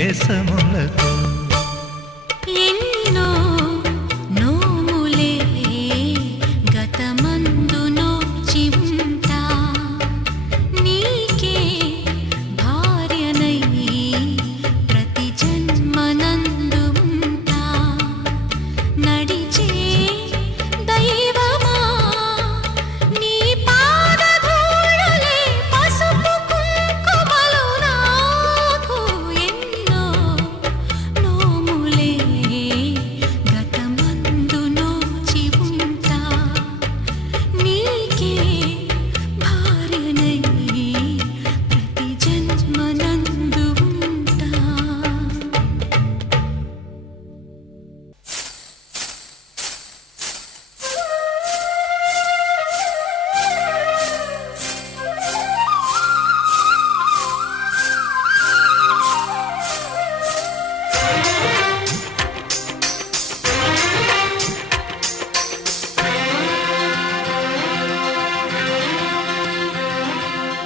వ్యసములతో ఎన్నో నోములే గతమందు నోచి ఉంటా నీకే భార్యనై ప్రతి జన్మనందు ఉంటా నడిచే దైవమా నీ పాదధూళులే పసుపు కుంకుమలు నాకు ఎన్నో నోములే గతమందు నోచి ఉంటా నీకే భార్యనై ప్రతి జన్మనందు ఉంటా.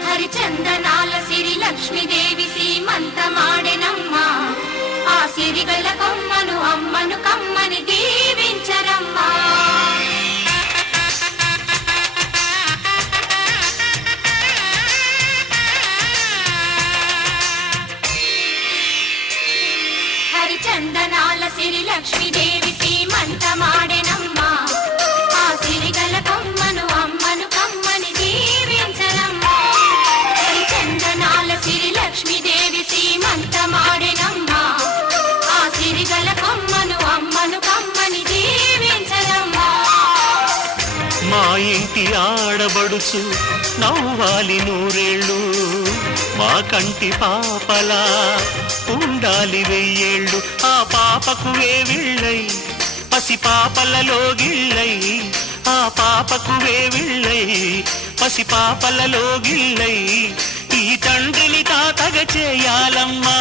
హరిచందనాల సిరి లక్ష్మీదేవి సీమంతమాడెనమ్మ ఆ సిరిగల కొమ్మను అమ్మను కమ్మని దీవించరమ్మా. హరిచందనాల సిరి లక్ష్మీదేవి సీమంతమాడెనమ్మ ఆ సిరిగల కొమ్మను అమ్మను కమ్మని దీవించరమ్మా. హరిచందనాల సిరి లక్ష్మీదేవి సీమంతమాడెనమ్మా ఆ సిరిగల కొమ్మను అమ్మను కమ్మని దీవించరమ్మా. మా ఇంటి ఆడబడుచు నవ్వాలి నూరేళ్ళు మా కంటి పాపలా ఉండాలి వెయ్యేళ్ళు ఆ పాపకు వేవిళ్ళై పసి పాపలలో గిళ్ళై ఆ పాపకు వేవిళ్ళై పసి పాపలలో గిళ్ళై ఈ తండ్రిని తాతగ చేయాలమ్మా.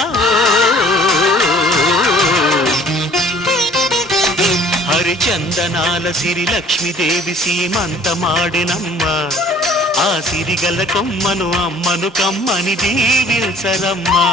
హరిచందనాల సిరి లక్ష్మీదేవి సీమంతమాడెనమ్మ ఆ సిరిగల కొమ్మను అమ్మను కమ్మని దీవించరమ్మా.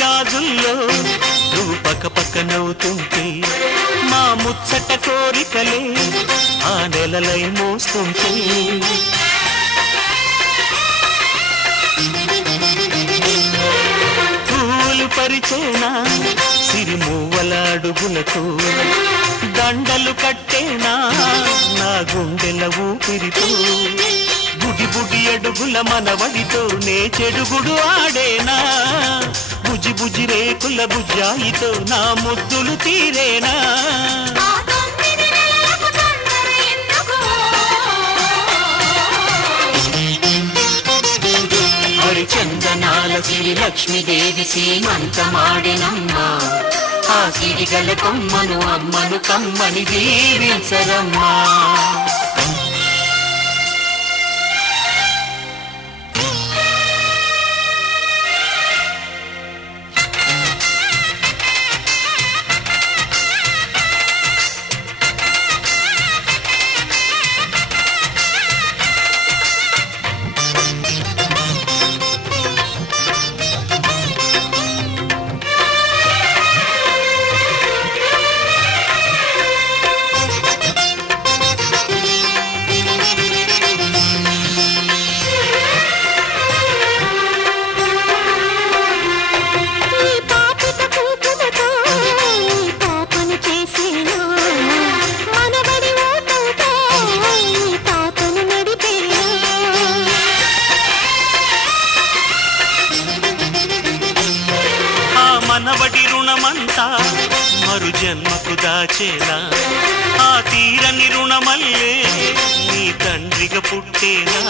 గాజుల్లో నువ్వు పక్క పక్క నవ్వుతుంటే మా ముచ్చట కోరికలే ఆ నెలలై మోస్తుంటే పూలు పరిచేనా సిరిమూవల అడుగులకు దండలు కట్టేనా నా గుండెల ఊపిరితో బుడి బుడి అడుగుల మనవడితో నే చెడుగుడు ఆడేనా బుజి బుజి రేకుల బుజ్జాయితో నా ముద్దులు తీరేనా. హరిచందనాల సిరి లక్ష్మీదేవి సీమంతమాడెనమ్మ ఆ సిరిగల కొమ్మను అమ్మను కమ్మని దీవించరమ్మా. ప్రేమకు దాచేనా ఆ తీరని రుణమల్లే నీ తండ్రిగా పుట్టేనా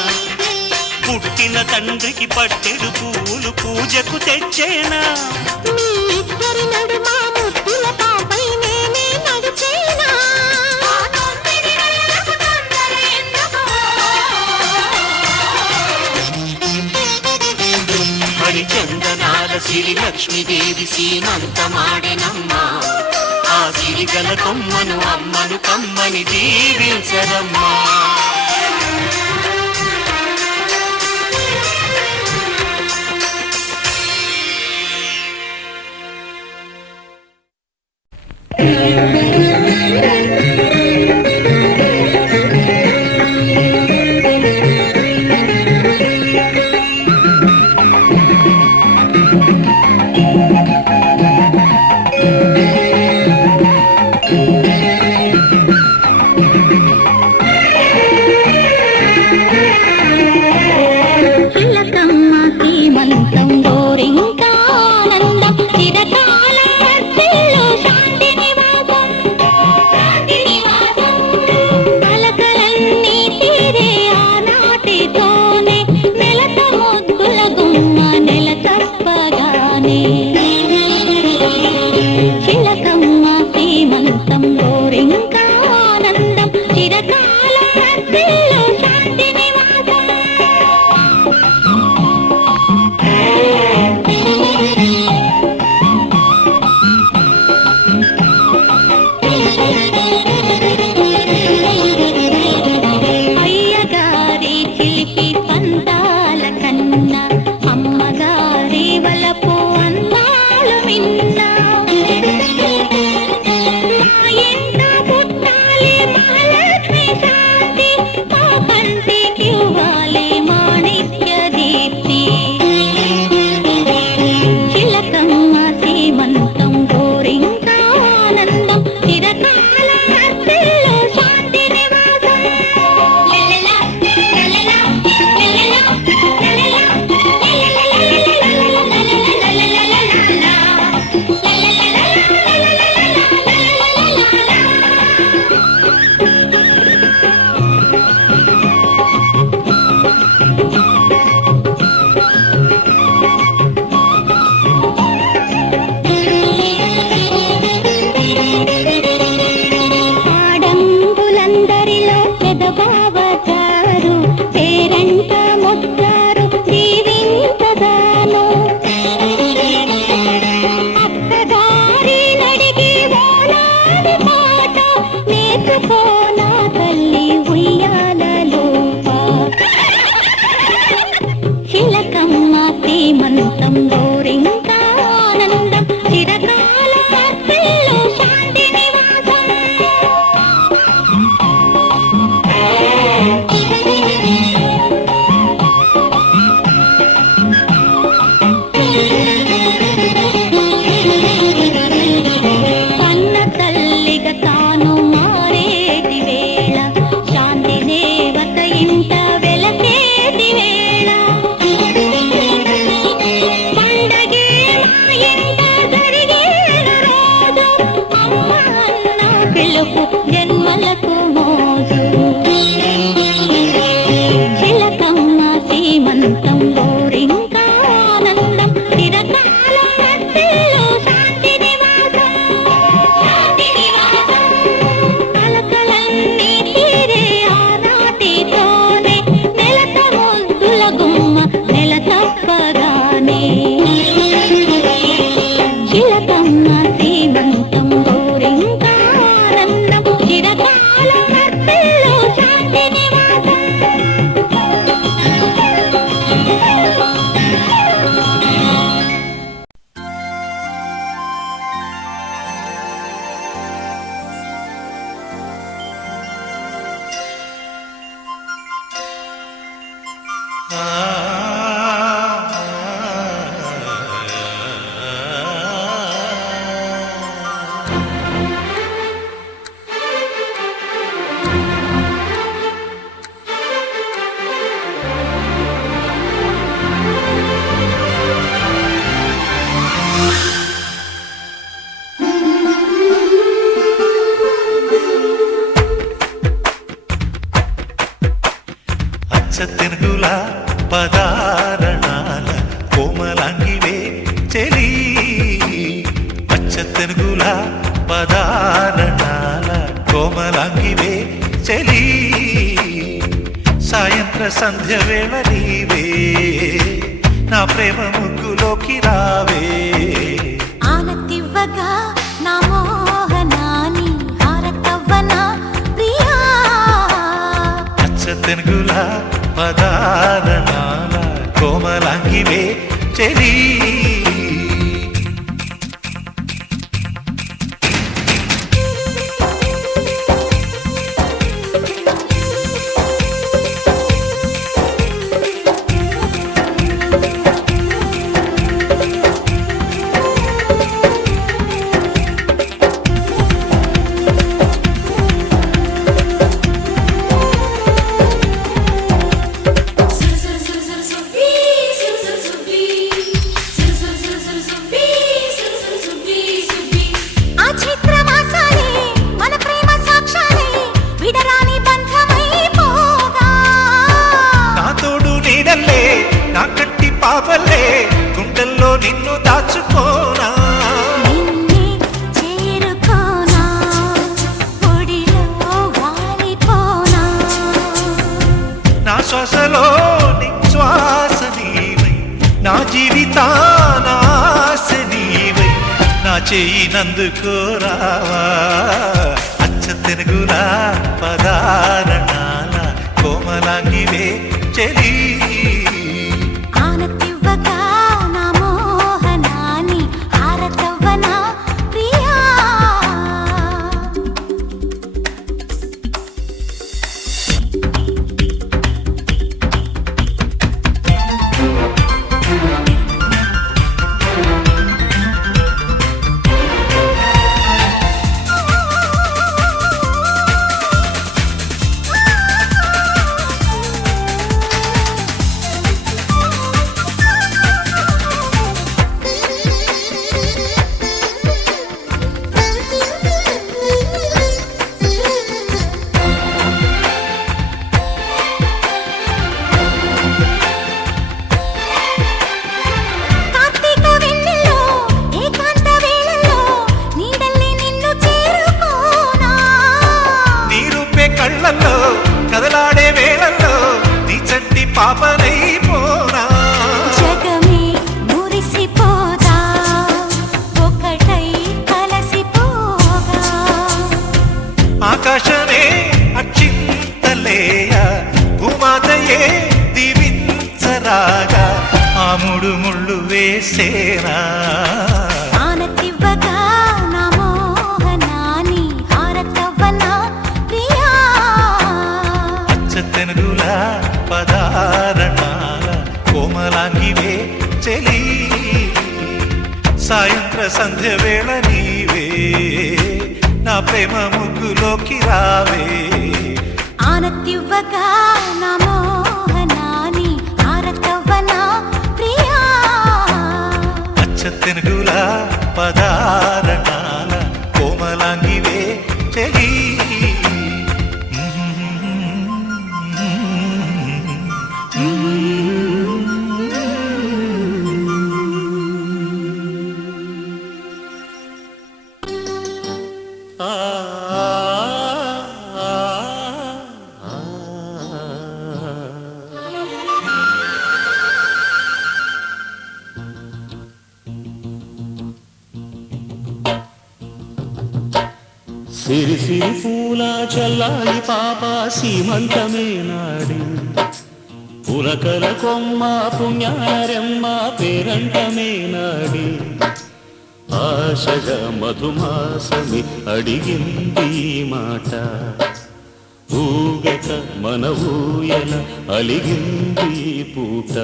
పుట్టిన తండ్రికి పట్టెడు పూలు పూజకు తెచ్చేనా మీ ఇద్దరి నడుమ ముద్దుల పాపై నేనే నడిచేనా హరిచందనాల సిరి లక్ష్మీదేవి సీమంతమాడెనమ్మా ఆ సిరిగల కొమ్మను అమ్మను కమ్మని దీవించరమ్మా తెనుగుల పదారణాల కోమలాంగివే చెలి పచ్చ తెనుగుల పదారణాల కోమలాంగివే చెలి సాయంత్ర సంధ్య వేళ నీవే నా ప్రేమ ముగ్గులోకి రావే ఆనతివ్వగా నా మోహనాని హారతవ్వన ప్రియా పచ్చ తెనుగుల పదారణాల కోమలాంగివే చెలి ఆ చైత్రమాసాలే మన ప్రేమ సాక్ష్యాలే విడరాని బంధమైపోగా నా తోడు నీడల్లే నా కట్టి పాపల్లే గుండెల్లో నిన్ను దాచుకోనా నిన్నే చేరుకోనా పొడిలో వాలిపోనా నా శ్వాసలో నిశ్వాస నీవై నా జీవితాన ఆశ నీవై నా చెయ్యి నందుకోరావా అచ్చ తెనుగుల పదారణాల కోమలాంగివే చెలి ఆనతివ్వగా నా మోహనాని హారతవ్వన ప్రియా కార్తీక వెన్నెల్లో ఏకాంత వేళల్లో నీడల్లే నిన్ను చేరుకోనా నీ రూపే కళ్ళల్లో కదలాడే వేళల్లో నీ చంటి పాపనైపోనా జగమే మురిసిపోదా ఒకటై కలసిపోగా ఆకాశమే అక్షింతలేయ భూమాతయే దీవించరాగా ఆ మూడు ముళ్ళు వేసేనా ఆనతివ్వగా నా మోహనాని హారతవ్వన ప్రియా అచ్చ తెనుగుల పదారణాల కోమలాంగివే చెలి సాయంత్ర సంధ్య వేళ నీవే నా ప్రేమ ముగ్గులోకి రావే ఆనతివ్వగా నా మోహనాని హారతవ్వన ప్రియా అచ్చ తెనుగుల పదారణాల కోమలాంగివే చెలి సిరి సిరి పూల చల్లాయి పాప సీమంతమే నాడి పులకల కొమ్మ పుణ్యారెమ్మ పేరంటమే నాడి ఆశగా మధుమాసమి అడిగింది మాట ఊగక మన ఊయల అలిగింది పూట